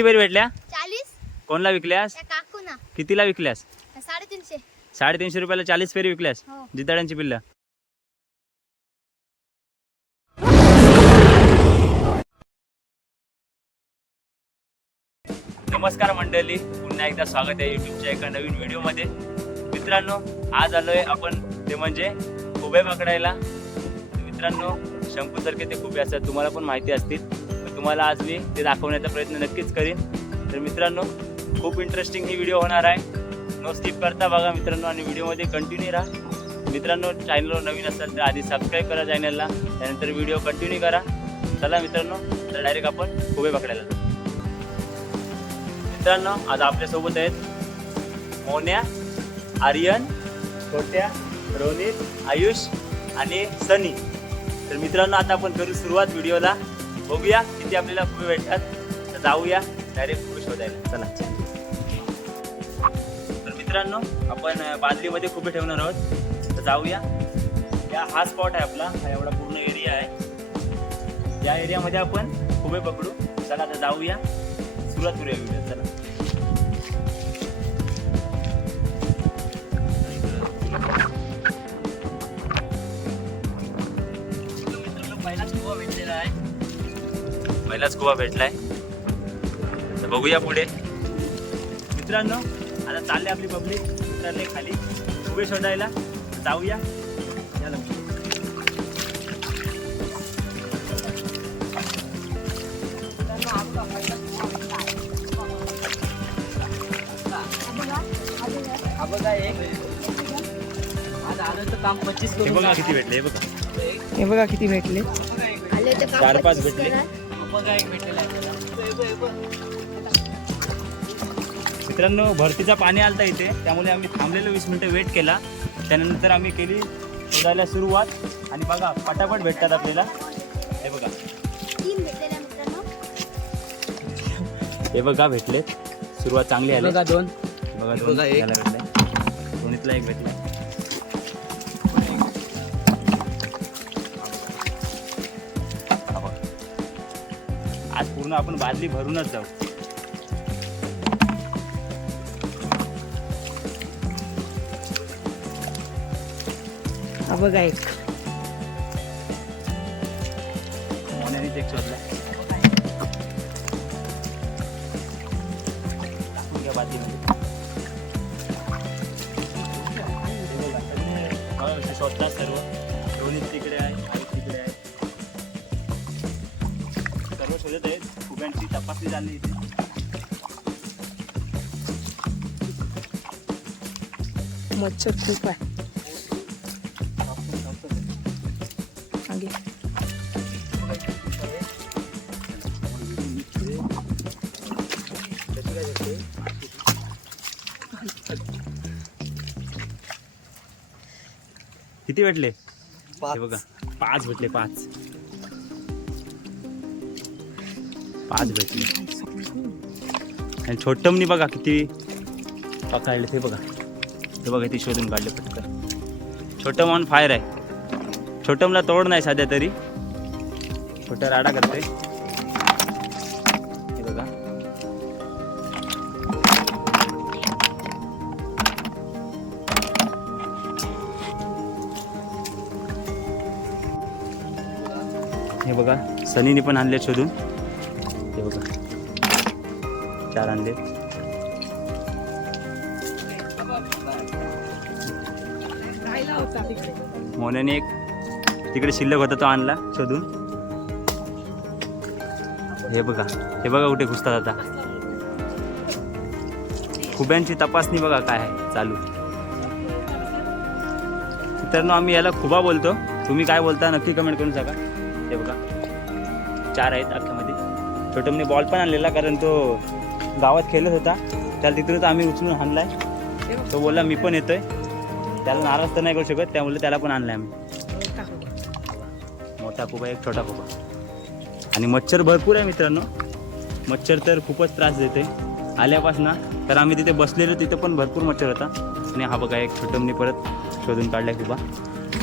किती पेरी भेटल्या? चाळीस. कोणला विकल्यास? त्या काकू ना कितीला विकल्यास? साडेतीनशे. साडेतीनशे रुपयाला चाळीस फेरी विकल्यास? हो. जिताड्यांची पिल्लं. नमस्कार मंडळी. पुन्हा एकदा स्वागत आहे युट्यूबच्या एका नवीन व्हिडिओमध्ये. मित्रांनो आज आलोय आपण ते म्हणजे खुबे पकडायला. तर मित्रांनो शंकूसारखे ते खुबे असतात तुम्हाला पण माहिती असतील. तुम्हाला आज मी ते दाखवण्याचा प्रयत्न नक्कीच करीन. तर मित्रांनो खूप इंटरेस्टिंग ही व्हिडिओ होणार आहे. नो स्किप करता बघा मित्रांनो आणि व्हिडिओमध्ये कंटिन्यू राहा. मित्रांनो चॅनलवर नवीन असाल तर आधी सबस्क्राईब करा चॅनलला त्यानंतर व्हिडिओ कंटिन्यू करा. चला मित्रांनो तर डायरेक्ट आपण खुबे पकडायला जाऊ. मित्रांनो आज आपल्यासोबत आहेत मोन्या आर्यन छोट्या रोनित आयुष आणि सनी. तर मित्रांनो आता आपण करू सुरुवात व्हिडिओला बघूया किती आपल्याला खुबे भेटतात. तर जाऊया डायरेक्ट खुबे शोधायला. चला. तर मित्रांनो आपण बादलीमध्ये खुबे ठेवणार आहोत. तर जाऊया. या हा स्पॉट आहे आपला. हा एवढा पूर्ण एरिया आहे. या एरियामध्ये आपण खुबे पकडू. चला आता जाऊया. सुरुवात करूया व्हिडिओ चला. पहिलाच कुवा भेटलाय. तर बघूया पुढे. मित्रांनो आता चालले आपली पब्लिक. उतरले खाली उभे शोधायला. जाऊया. या लवकर. हा बघा एक आज आलं तर काम पच्चीस हे बघा किती भेटले हे बघा. हे बघा किती भेटले. आले तर काम चार पाच भेटले. एक भेटलेला मित्रांनो भरतीचा पाणी आलता इथे. त्यामुळे आम्ही थांबलेलो वीस मिनिटं वेट केला. त्यानंतर आम्ही केली शोधायला सुरुवात. आणि बघा पटापट भेटतात आपल्याला. हे बघा. तीन भेटलेल्या मित्रांनो. हे बघा भेटले. सुरुवात चांगली आली. बघा दोन. बघा दोन. भेटले. दोन्हीतला एक भेटला. आज पूर्ण आपण बादली भरूनच जाऊ. हा बघा एक. मोन्यानेच एक शोधला. टाकून घ्या बादलीमध्ये. हे कसे शोधतात सर्व. दोन्ही तिकडे आहे. फुग्यांची तपासणी झाली इथे. मच्छर खूप आहे. किती भेटले? हे बघा. पाच भेटले पाच. पाच भेटले आणि छोटमनी बघा किती पकडले ते बघा. ते बघा ती शोधून काढले पटकन. छोटम ऑन फायर आहे. छोटमला तोड नाही सध्या तरी. छोटा राडा करते. हे बघा. हे बघा सनीने पण आणले शोधून. हे बघा. चार आणले. मोन्याने एक तिकडे शिल्लक होता तो आणला शोधून. हे बघा. हे बघा कुठे घुसतात आता. खुब्यांची तपासणी बघा काय आहे चालू. मित्रांनो आम्ही याला खुबा बोलतो. तुम्ही काय बोलता नक्की कमेंट करून सांगा. हे बघा. चार आहेत अख्ख्या छोटमने बॉल पण आणलेला कारण तो गावात खेळत होता. त्याला तिथूनच आम्ही उचलून आणलाय. तो बोलला मी पण येतोय. त्याला नाराज तर नाही करू शकत त्यामुळे त्याला पण आणलाय आम्ही. मोठा कुबा एक छोटा कुबा आणि मच्छर भरपूर आहे मित्रांनो. मच्छर तर खूपच त्रास देते. आल्यापासून तर आम्ही तिथे बसलेलो तिथे पण भरपूर मच्छर होता. आणि हा बघा एक छोटमने परत शोधून काढलाय कुबा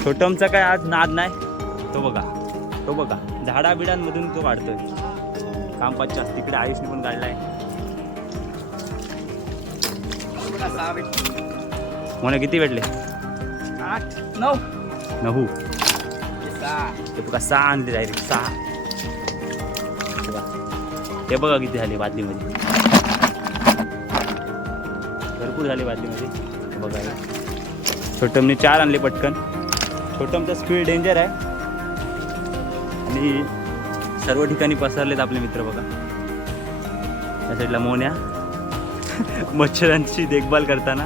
छोटमचा काय आज नाद नाही. तो बघा तो बघा. झाडाबिडांमधून तो काढतोय काम पाच जास्त तिकडे आयुषने पण काढलाय. मोने किती भेटले? नऊ. ते बघा सहा आणले डायरेक्ट सहा. हे बघा किती झाले बादलीमध्ये. भरपूर झाले बादलीमध्ये. हे बघा. छोटमने चार आणले पटकन. छोटमचा स्पीड डेंजर आहे. आणि सर्व ठिकाणी पसरलेत आपले मित्र बघा. या साईडला मोन्या. मच्छरांची देखभाल करताना.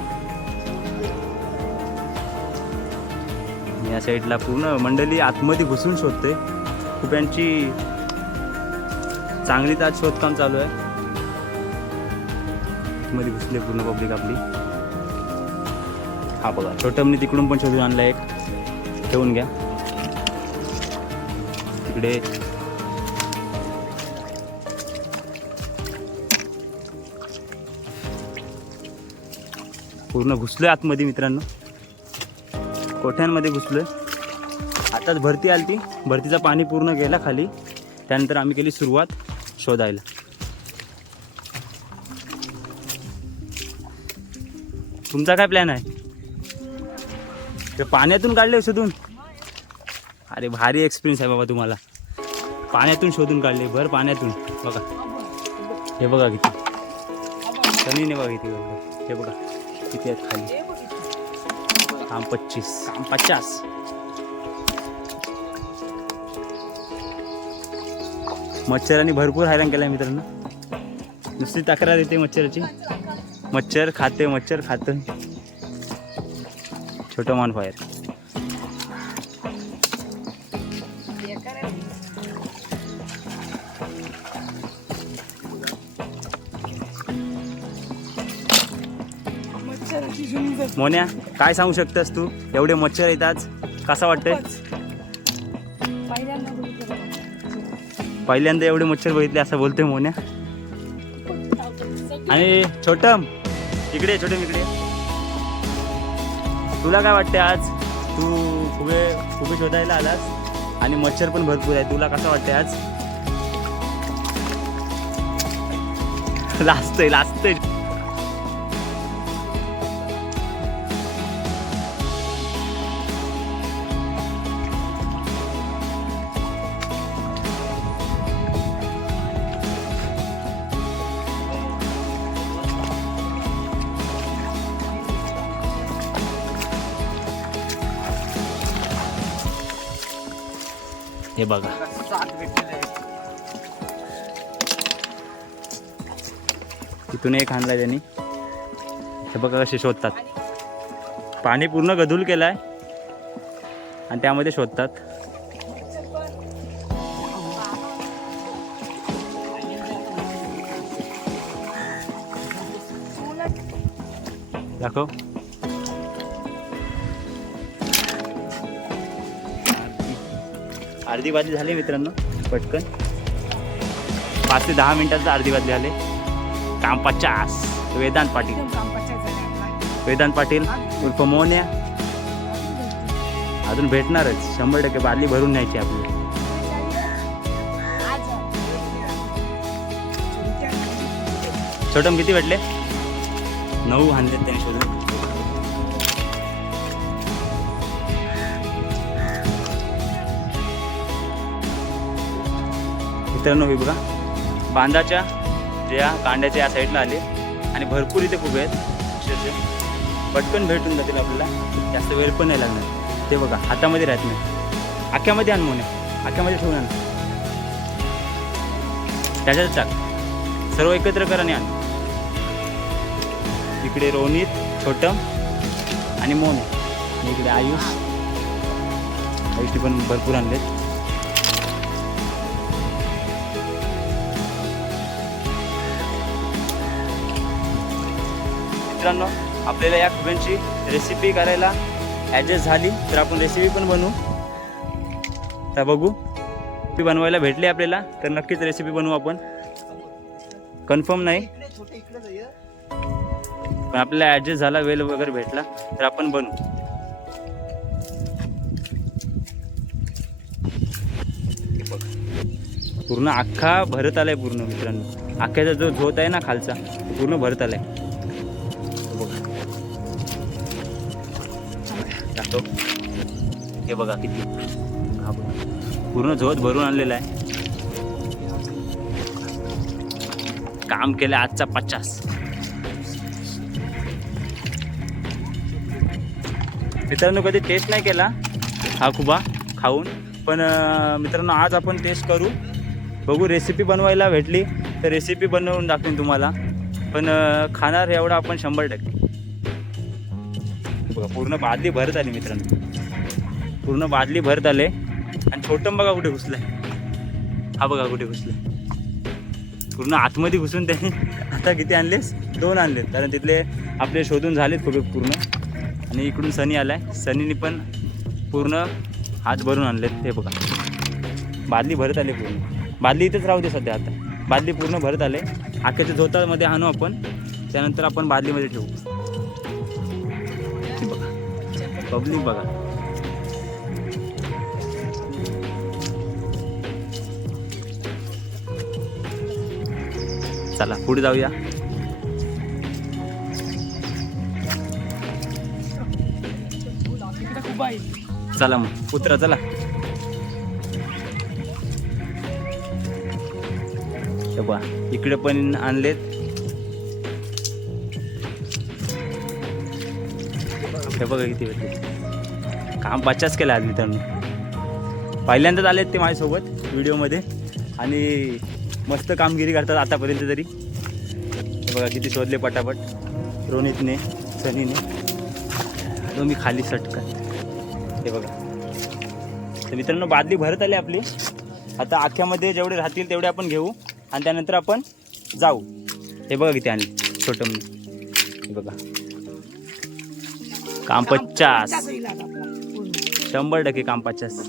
या साईडला पूर्ण मंडळी आतमध्ये घुसून शोधते खूप यांची चांगली आज शोधकाम चालू आहे. मध्ये घुसले पूर्ण पब्लिक आपली. हा बघा छोटमने तिकडून पण शोधून आणला एक. ठेवून घ्या. तिकडे पूर्ण घुसलोय आतमध्ये मित्रांनो. कोठ्यांमध्ये घुसलोय? आताच भरती आली ती भरतीचं पाणी पूर्ण गेला खाली. त्यानंतर आम्ही केली सुरुवात शोधायला. तुमचा काय प्लॅन आहे? ते पाण्यातून काढले शोधून? अरे भारी एक्सपिरियन्स आहे बाबा तुम्हाला. पाण्यातून शोधून काढले भर पाण्यातून. बघा. हे बघा किती. कमी बघा किती. बघा. हे बघा. किती आहेत खाली? काम पच्चीस. काम पचास. मच्छरांनी भरपूर हैराण केलाय मित्रांनो. नुसती तक्रार येते मच्छराची. मच्छर खाते मच्छर खातं. छोटं मान फायर मोन्या काय सांगू शकतेस तू? एवढे मच्छर येतात कसा वाटतंय? पहिल्यांदा एवढे मच्छर बघितले असं बोलतोय मोन्या. आणि छोटम इकडे छोटम इकडे. तुला काय वाटते आज? तू फुगे फुगे शोधायला आलास आणि मच्छर पण भरपूर आहे तुला कसं वाटतंय आज? लाजतंय लाजतंय. हे बघा. तिथून एक आणलाय त्यांनी हे बघा कसे शोधतात. पाणी पूर्ण गधूल केलाय. आणि त्यामध्ये शोधतात. दाखव. अर्धी बाजली झाली मित्रांनो पटकन. पाच ते दहा मिनिटाचं अर्धी बाजली झाले काम पचास. वेदांत पाटील. वेदांत पाटील उर्फ मोन्या. अजून भेटणारच. शंभर टक्के बादली भरून न्यायची आपली. छोटम किती भेटले? नऊ हाणले त्यांनी शोधून. मित्रांनो हे बघा. बांधाच्या ज्या कांड्याच्या या साईडला आले. आणि भरपूर इथे खूप आहेत. अक्षरशः. पटकन भेटून जातील आपल्याला. जास्त वेळ पण नाही लागणार. ते बघा हातामध्ये राहत नाही. आख्यामध्ये आण मोने. आख्यामध्ये ठेवून आण. त्याच्यात टाक सर्व एकत्र कर आणि आण. इकडे रोनित छोटम आणि मोने. इकडे आयुष. आयुषने पण भरपूर आणलेत. मित्रांनो आपल्याला या खुब्यांची रेसिपी करायला ॲडजस्ट झाली. तर आपण रेसिपी पण बनवू. तर बघू ती बनवायला भेटली आपल्याला तर नक्कीच रेसिपी बनवू आपण. कन्फर्म नाही. पण आपल्याला ॲडजस्ट झाला वेल वगैरे भेटला तर आपण बनवू. पूर्ण अख्खा भरत आलाय पूर्ण मित्रांनो. अख्ख्याचा जो झोत आहे ना खालचा पूर्ण भरत आलाय. हे बघा. किती पूर्ण झोत भरून आणलेला आहे. काम केलं आजचा पचास. मित्रांनो कधी टेस्ट नाही केला हा खुबा खाऊन पण मित्रांनो आज आपण टेस्ट करू. बघू रेसिपी बनवायला भेटली तर रेसिपी बनवून दाखवेन तुम्हाला. पण खाणार एवढा आपण शंभर टक्के. बघा पूर्ण बादली भरत आली मित्रांनो. पूर्ण बादली भरत आले आणि छोटं बघा कुठे घुसलंय. हा बघा कुठे घुसलंय. पूर्ण आतमध्ये घुसून त्यांनी आता किती आणलेस? दोन आणलेत. कारण तिथले आपले शोधून झालेत खूप पूर्ण. आणि इकडून सनी आलाय. सनीने पण पूर्ण हात भरून आणलेत ते बघा. बादली भरत आले पूर्ण. बादली इथेच राहू दे सध्या आता. बादली पूर्ण भरत आले. आख्याच्या झोतामध्ये आणू आपण. त्यानंतर आपण बादलीमध्ये ठेवू. बघा. पब्लिक बघा. चला पुढे जाऊया. चला मग उतरा चला. हे इकडे पण आणलेत. हे बघा किती भेटले काम पचास केलं आज मित्रांनो. पहिल्यांदाच आलेत ते माझ्यासोबत व्हिडिओमध्ये. आणि मस्त कामगिरी करतात आतापर्यंत तरी. हे बघा किती शोधले पटापट. रोनितने सनीने. तो मी खाली सटकन. हे बघा. तर मित्रांनो बादली भरत आली आपली. आता आख्यामध्ये जेवढे राहतील तेवढे आपण घेऊ. आणि त्यानंतर आपण जाऊ. हे बघा किती आणले. छोटं हे बघा. काम पचास. शंभर टक्के काम पचास.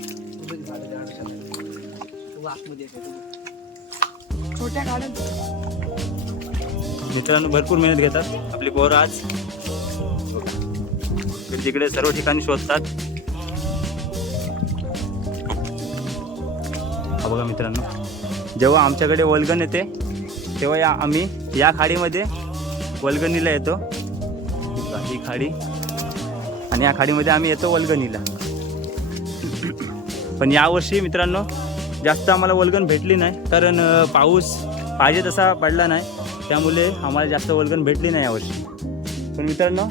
छोट्या गाड्या मित्रांनो भरपूर मेहनत घेतात आपली पोरं आज. तिकडे सर्व ठिकाणी शोधतात. हा बघा मित्रांनो जेव्हा आमच्याकडे वल्गन येते तेव्हा या आम्ही या खाडीमध्ये वल्गनीला येतो. ही खाडी. आणि या खाडीमध्ये आम्ही येतो वलगणीला. पण यावर्षी मित्रांनो जास्त आम्हाला वलगण भेटली नाही कारण पाऊस पाहिजे तसा पडला नाही. त्यामुळे आम्हाला जास्त वलगण भेटली नाही यावर्षी पण मित्रांनो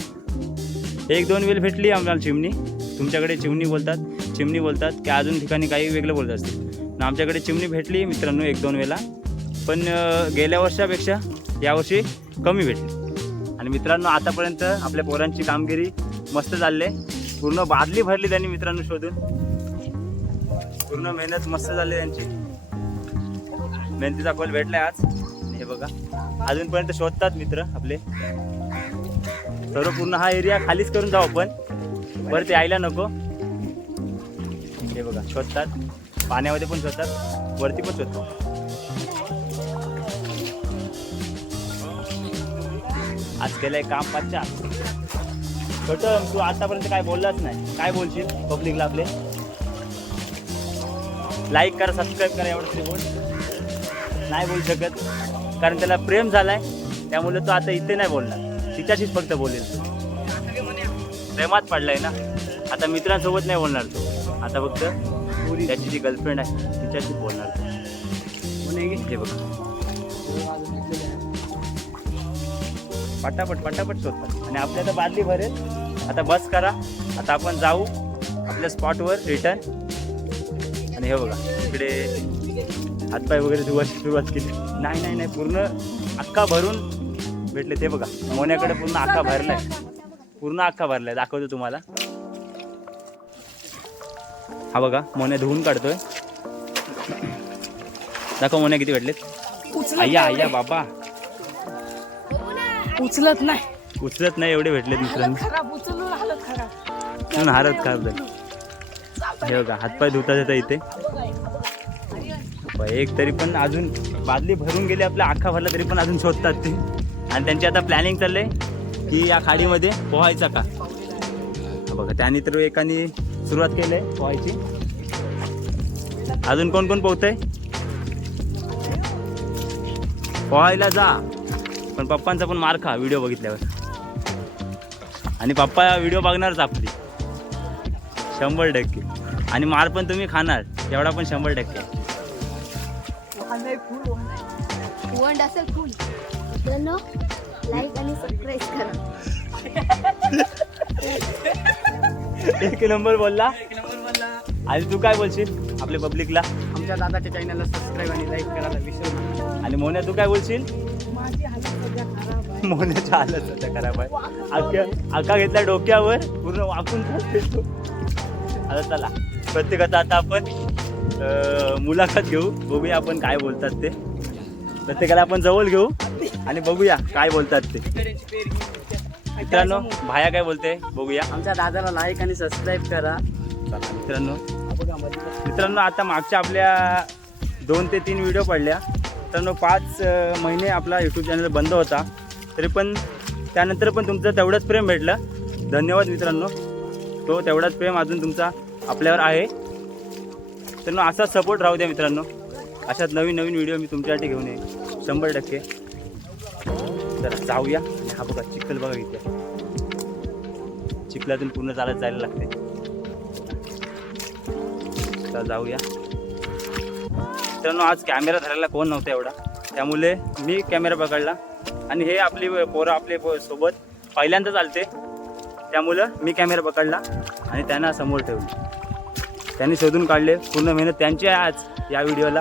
एक दोन वेल भेटली आम्हाला चिमणी. तुमच्याकडे चिमणी बोलतात चिमणी बोलतात की अजून ठिकाणी काही वेगळं बोलत असतील. आमच्याकडे चिमणी भेटली मित्रांनो एक दोन वेळा पण गेल्या वर्षापेक्षा यावर्षी कमी भेटली. आणि मित्रांनो आतापर्यंत आपल्या पोरांची कामगिरी मस्त चालली आहे. पूर्ण बादली भरली त्यांनी मित्रांनो शोधून. पूर्ण मेहनत मस्त झाली त्यांची. मेहनतीचा फल भेटलाय आज. हे बघा. अजूनपर्यंत शोधतात मित्र आपले. सर्व पूर्ण हा एरिया खालीच करून जाऊ आपण. बरं ते यायला नको. हे बघा शोधतात. पाण्यामध्ये पण शोधतात. वरती पण शोधतात. आज केलंय काम पाचच्या. छोटं तू आतापर्यंत काय बोललाच नाही. काय बोलशील? पब्लिकला आपले. लाईक करा सबस्क्राईब करा एवढं तरी बोल नाही बोलू शकत. कारण त्याला प्रेम झालाय. त्यामुळे तो आता इथे नाही बोलणार. तिच्याशीच फक्त बोलेल. प्रेमात पडलाय ना. आता मित्रांसोबत नाही बोलणार तो. आता फक्त त्याची जी गर्लफ्रेंड आहे तिच्याशीच बोलणार तो. हे बघा. पटापट पटापट शोधतात. आणि आपल्या तर बादली भरेल. आता बस करा. आता आपण जाऊ. आपल्या स्पॉटवर रिटर्न आणि हे बघा इकडे हातपाय वगैरे धुवायची सुरुवात केली. नाही नाही नाही पूर्ण अख्खा भरून भेटले ते बघा. मोन्याकडे पूर्ण अख्खा भरलाय. पूर्ण अख्खा भरलाय दाखवतो तुम्हाला. हा बघा मोन्या धुवून काढतोय. दाखव मोन्या किती भेटलेत. अय्या अय्या बाबा. उचलत नाही. उचलत नाही एवढे भेटलेत मित्रांनो. हारत खराब झाली. हे बघा हातपाय धुतात येतं इथे. एक तरी पण अजून बादली भरून गेली आपल्या आखा भरला तरी पण अजून शोधतात ते. आणि त्यांची आता प्लॅनिंग चाललंय की या खाडीमध्ये पोहायचा का? बघा त्याने तर एकाने सुरुवात केली आहे पोहायची. अजून कोण कोण पोहतंय? पोहायला जा. पण पप्पांचा पण मार खा व्हिडिओ बघितल्यावर. आणि पप्पा व्हिडिओ बघणारच आपली. शंभर टक्के. आणि मार पण तुम्ही खाणार एवढा पण शंभर टक्के. वंड असेल फुल. मित्रांनो लाईक आणि सबस्क्राईब करा. एक नंबर बोलला. एक नंबर मला आणि तू काय बोलशील आपल्या पब्लिकला आमच्या दादाच्या चॅनलला सबस्क्राईब आणि लाईक करायला विसरू नका. आणि मोन्या तू काय बोलशील? माझी हालत सध्या खराब आहे. मोन्याच्या हालत सध्या खराब आहे. आका आका घेतला डोक्यावर पूर्ण वाकून चालते तो. आता चला. प्रत्येकाचा आता आपण मुलाखत घेऊ. बघूया आपण काय बोलतात ते. प्रत्येकाला आपण जवळ घेऊ आणि बघूया काय बोलतात ते. मित्रांनो भाया काय बोलते? बघूया. आमच्या दादाला लाईक आणि सबस्क्राईब करा. चला मित्रांनो. मित्रांनो आता मागच्या आपल्या दोन ते तीन व्हिडिओ पडल्या. मित्रांनो पाच महिने आपला यूट्यूब चॅनल बंद होता. तरी पण त्यानंतर पण तुमचं तेवढंच प्रेम भेटलं. धन्यवाद मित्रांनो. तो तेवढाच प्रेम अजून तुमचा आपल्यावर आहे. तर असाच सपोर्ट राहू द्या मित्रांनो. अशाच नवीन नवीन व्हिडिओ मी तुमच्यासाठी घेऊन येईन. शंभर टक्के. तर जाऊया. हा बघा चिखल बघा इथे. चिखलातून पूर्ण चालत जायला लागते तर जाऊया. मित्रांनो आज कॅमेरा धरायला कोण नव्हता एवढा. त्यामुळे मी कॅमेरा पकडला. आणि हे आपली पोरं आपले सोबत पहिल्यांदा चालते त्यामुळं मी कॅमेरा पकडला. आणि त्यांना समोर ठेवली. त्यांनी शोधून काढले पूर्ण मेहनत त्यांची आहे आज या व्हिडिओला.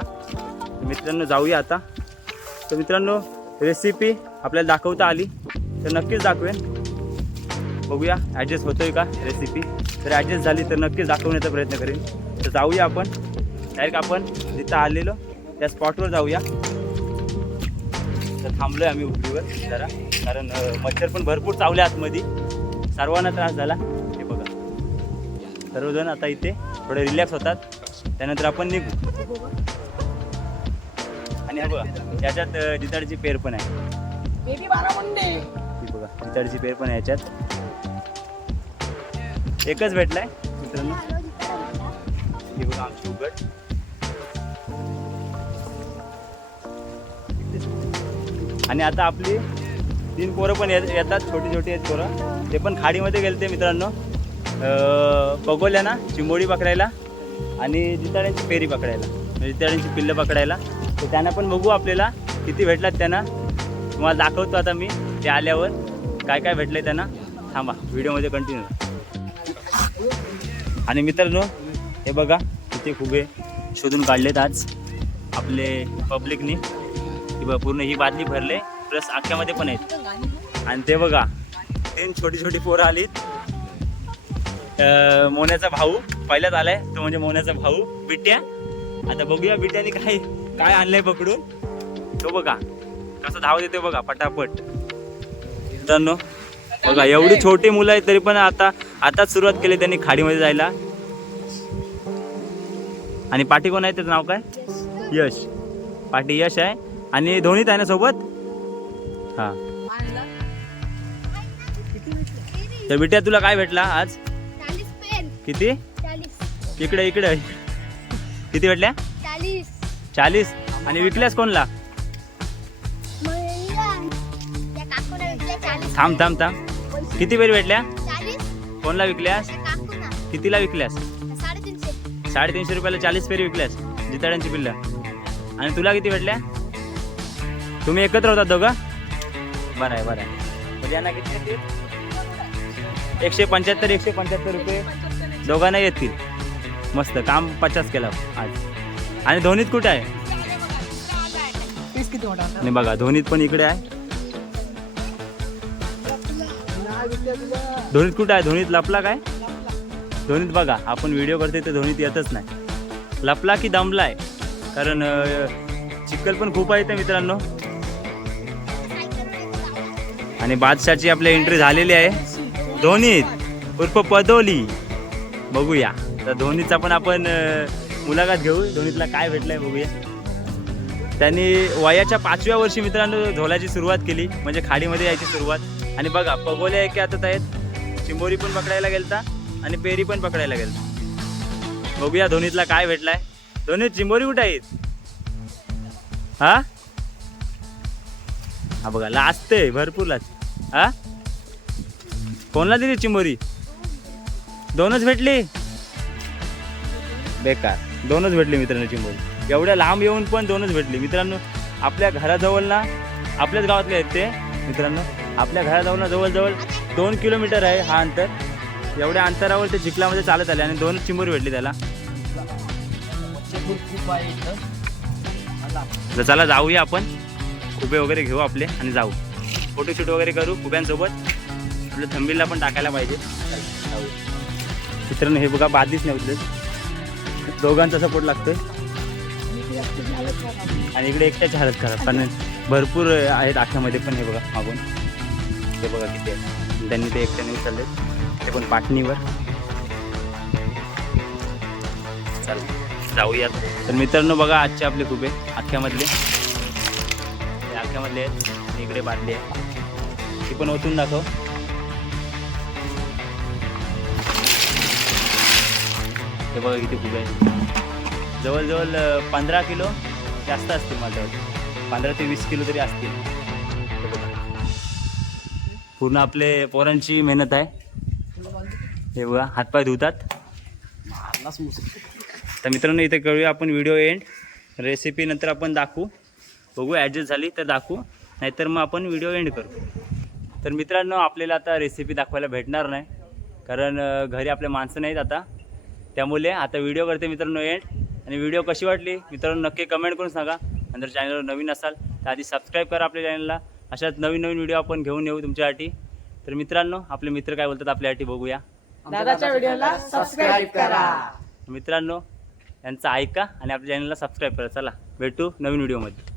मित्रांनो जाऊया आता. तर मित्रांनो रेसिपी आपल्याला दाखवता आली. तर नक्कीच दाखवेन. बघूया ॲडजस्ट होतोय का रेसिपी जर ॲडजस्ट झाली तर नक्कीच दाखवण्याचा प्रयत्न करेन. तर जाऊया आपण. डायरेक्ट आपण जिथं आलेलो त्या स्पॉटवर जाऊया. तर थांबलो आहे आम्ही उघडीवर जरा. कारण मच्छर पण भरपूर चावले आतमध्ये. सर्वांना त्रास झाला. सर्वजण आता इथे थोडे रिलॅक्स होतात. त्यानंतर आपण निघू. आणि बघा याच्यात जिताडची पेर पण आहे. बेबी बारा मंडे बघा जिताडची पेर पण आहे याच्यात. एकच भेटलाय मित्रांनो. ही बघा आमची उघड. आणि आता आपली तीन पोरं पण येत- येतात छोटी छोटी आहेत पोरं. ते पण खाडीमध्ये गेलते मित्रांनो. बघवल्या ना चिंबोडी पकडायला आणि जिताड्यांची फेरी पकडायला. म्हणजे जिताड्यांची पिल्लं पकडायला. तर त्यांना पण बघू आपल्याला किती भेटलात त्यांना. तुम्हाला दाखवतो आता मी ते आल्यावर काय काय भेटलंय त्यांना. थांबा व्हिडिओमध्ये कंटिन्यू आणि मित्रांनो हे बघा किती फुगे शोधून काढलेत आज आपले पब्लिकनी ही बघा पूर्ण ही बादली भरले प्लस आख्यामध्ये पण आहेत. आणि ते बघा तीन छोटी छोटी पोरं आलीत. मोन्याचा भाऊ. पहिल्याच आलाय. तो म्हणजे मोन्याचा भाऊ बिट्या. आता बघूया बिट्याने काय काय आणलंय पकडून. तो बघा. कसं धाव देते बघा पटापट. मित्रांनो बघा एवढी छोटी मुलं आहेत तरी पण आता आताच सुरुवात केली त्यांनी खाडीमध्ये जायला. आणि पाठी कोण आहे? त्याचं नाव काय? यश. पाठी यश आहे. आणि धोनीत आहे ना सोबत? हा. तर बिट्या तुला काय भेटला आज? किती? इकडे इकडे. किती भेटल्या? चाळीस. आणि विकल्यास कोणला? थांब थांब थांब. किती पेरी भेटल्या? कोणला विकल्यास? कितीला विकल्यास? साडेतीनशे. रुपयाला चाळीस पेरी विकल्यास जिताड्यांची पिल्लं. आणि तुला किती भेटल्या? तुम्ही एकत्र होतात दोघं? बरं आहे बरं आहे. यांना किती? एकशे पंच्याहत्तर एकशे पंच्याहत्तर रुपये. दोघांना येतील. मस्त काम पचास केलं आज. आणि धोनीत कुठे आहे? किती मोठा आणि बघा धोनीत पण इकडे आहे. धोनीत कुठे आहे? धोनीत लपला काय? धोनीत बघा आपण व्हिडिओ करते तर धोनीत येतच नाही. लपला की दमलाय कारण अं, चिखल पण खूप आहे ते मित्रांनो. आणि बादशाची आपल्या एंट्री झालेली आहे. धोनीत उर्फ पदोली. बघूया. तर धोनीचा पण आपण मुलाखत घेऊ. धोनीतला काय भेटलंय बघूया. त्यांनी वयाच्या पाचव्या वर्षी मित्रांनो झोलाची सुरुवात केली. म्हणजे खाडीमध्ये यायची सुरुवात. आणि बघा पगोले एक हातात आहेत चिंबोरी पण पकडायला गेलता आणि पेरी पण पकडायला गेलता. बघूया धोनीतला काय भेटलाय. धोनीत चिंबोरी कुठे आहेत? हा? हा बघा लाजते भरपूर लाज हा? कोणला दिली चिंबोरी? दोनच भेटली? बेकार. दोनच भेटले मित्रांनो चिंबोरी एवढ्या लांब येऊन पण दोनच भेटली. मित्रांनो आपल्या घराजवळ ना आपल्याच गावातले आहेत ते मित्रांनो. आपल्या घराजवळ ना जवळजवळ दोन किलोमीटर आहे हा अंतर. एवढ्या अंतरावर ते चिखलामध्ये चालत आले आणि दोनच चिंबोरी भेटली त्याला. तर चला जाऊया आपण. खुबे वगैरे घेऊ आपले आणि जाऊ. फोटोशूट वगैरे करू खुब्यांसोबत. आपल्या थंबीला पण टाकायला पाहिजे. जाऊया. मित्रांनो हे बघा बादलीच नाही उचलत. दोघांचा सपोर्ट लागतोय. आणि इकडे एकट्याची हालत खराब. कारण भरपूर आहेत आख्यामध्ये पण हे बघा मागून. ते बघा किती आहे त्यांनी ते एकट्याने उचलले ते पण पाटणीवर. चल जाऊयात. तर मित्रांनो बघा आजचे आपले कुबे. आख्यामधले आख्यामधले आहेत. इकडे बांधले आहे ती पण ओतून दाखव. हे बघा किती खुबे आहेत. जवळजवळ पंधरा किलो जास्त असतील माझ्यावर. पंधरा ते वीस किलो तरी असतील. पूर्ण आपले पोरांची मेहनत आहे. हे बघा हातपाय धुतात. तर मित्रांनो इथे करूया आपण व्हिडिओ एंड रेसिपी नंतर आपण दाखवू. बघू ॲडजस्ट झाली तर दाखवू. नाहीतर मग आपण व्हिडिओ एंड करू. तर मित्रांनो आपल्याला आता रेसिपी दाखवायला भेटणार नाही. कारण घरी आपले माणसं नाहीत आता. त्यामुळे आता व्हिडिओ करते मित्रांनो एंड आणि व्हिडिओ कशी वाटली? मित्रांनो नक्की कमेंट करून सांगा. आणि जर चॅनलवर नवीन असाल तर आधी सबस्क्राईब करा आपल्या चॅनलला अशाच नवीन नवीन व्हिडिओ आपण घेऊन येऊ तुमच्यासाठी. तर मित्रांनो आपले मित्र काय बोलतात आपल्यासाठी बघूया. दादाच्या व्हिडिओला सबस्क्राईब करा. मित्रांनो यांचं ऐका आणि आपल्या चॅनलला सबस्क्राईब करा. चला भेटू नवीन व्हिडिओमध्ये